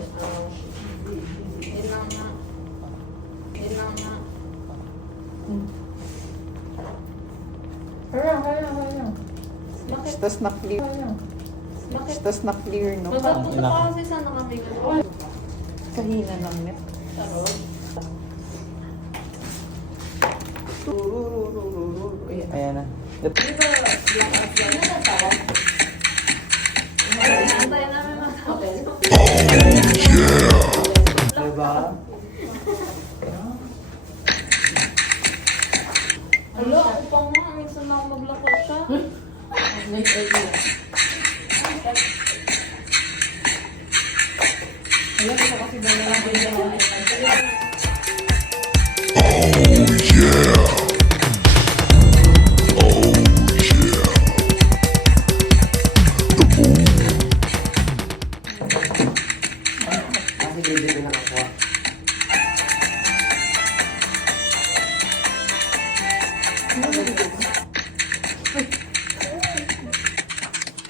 Yun lang nga. Yun lang nga. Kaya. Bakit? Tapos na-clear. Bakit? Tapos na-clear, no? Magkapunta pa kasi sa nakatigal. Kahina lang net. Ayan na. Di ba, black out yan? Ano na tayo? Antayin namin matapos. Diba? Alo, ako pa nga. Minsan na ako maglakot siya. Next idea. Ayan, ito kasi dala lang din yan.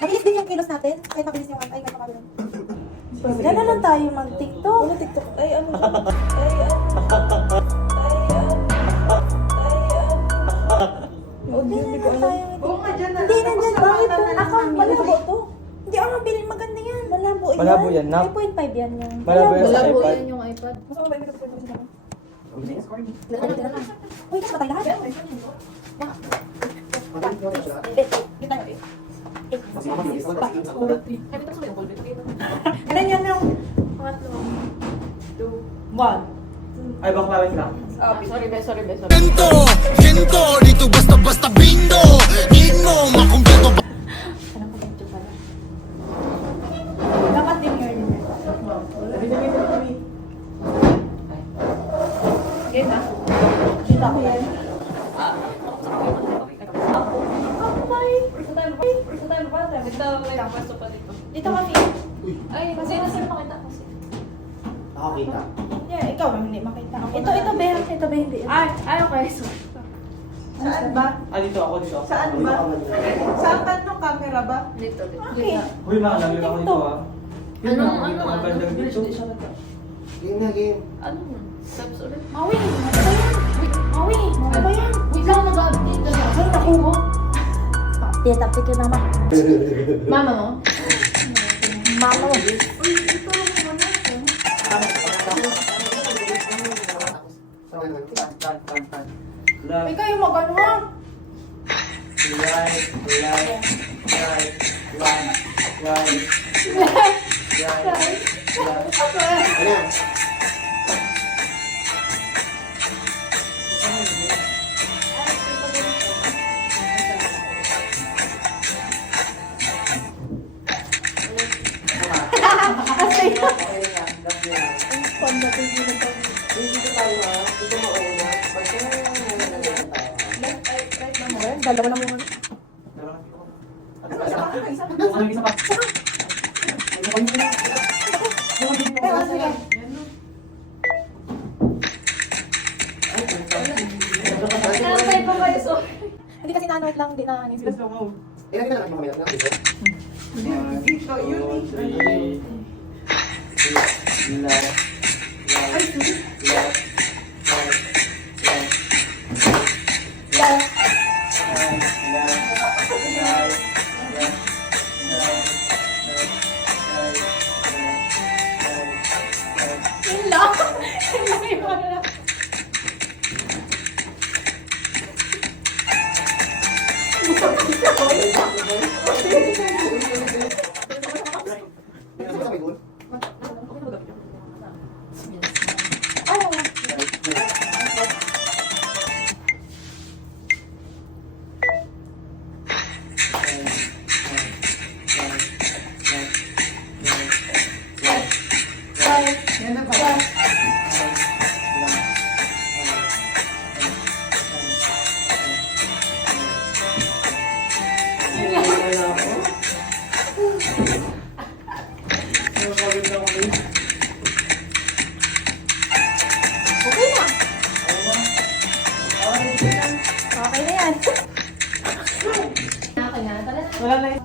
Mabilis din yung kilos natin. Ay, mabilis yung ay, mabilis. Yan na lang tayo mag-tiktok. Ano TikTok? Ay, ano siya? Hindi na tayo. Hindi na dyan. Bakit po? Ako, malabo to. Hindi ako mabilis. Maganda yan. Malabo yan. Malabo yan, na? 5.5 yan yung. Malabo yan sa Malabo iPad. yan yung iPad. Gusto mo ba yung microphone mo? Uy, kasi matay lahat. Ilan yan yung pangatlo? 1. Ay, baklawin ka. Sorry. Gento, gento, dito basta-basta bingo. Need mo makumpleto ba? Anong pag-intro pala? Dapat din yun. Game na. Kita ko yan. Dito kami. Ay, kasi nasa makita kasi. Nakakita. Yeah, ikaw hindi makita. Ito be, hindi. Ay, okay. So, Saan ba? Dito ako. Saan ba? Saan ka nung camera ba? dito. Okay. Uy, makalagay ako dito ah. Ano? Bandang dito. Game na game. Ano? Steps ulit. Mawi, ano ba yan? Mawi, ano ba yan? Wait lang, mag-update na lang. Ay, naku. Update, update kay mama. Mama mo? Mama mo. Ay, kayo mag-ano ha? Dalawa na muna. Nantay pa kayo, so. Hindi kasi nanood lang, hindi na ano. Ilan ka na lang yung kamera dito? Dito, yun. Yun lang. Yun lang yung ano. Yan na ba? Okay na. Okay na yan. Naka na. Tala na. Wala na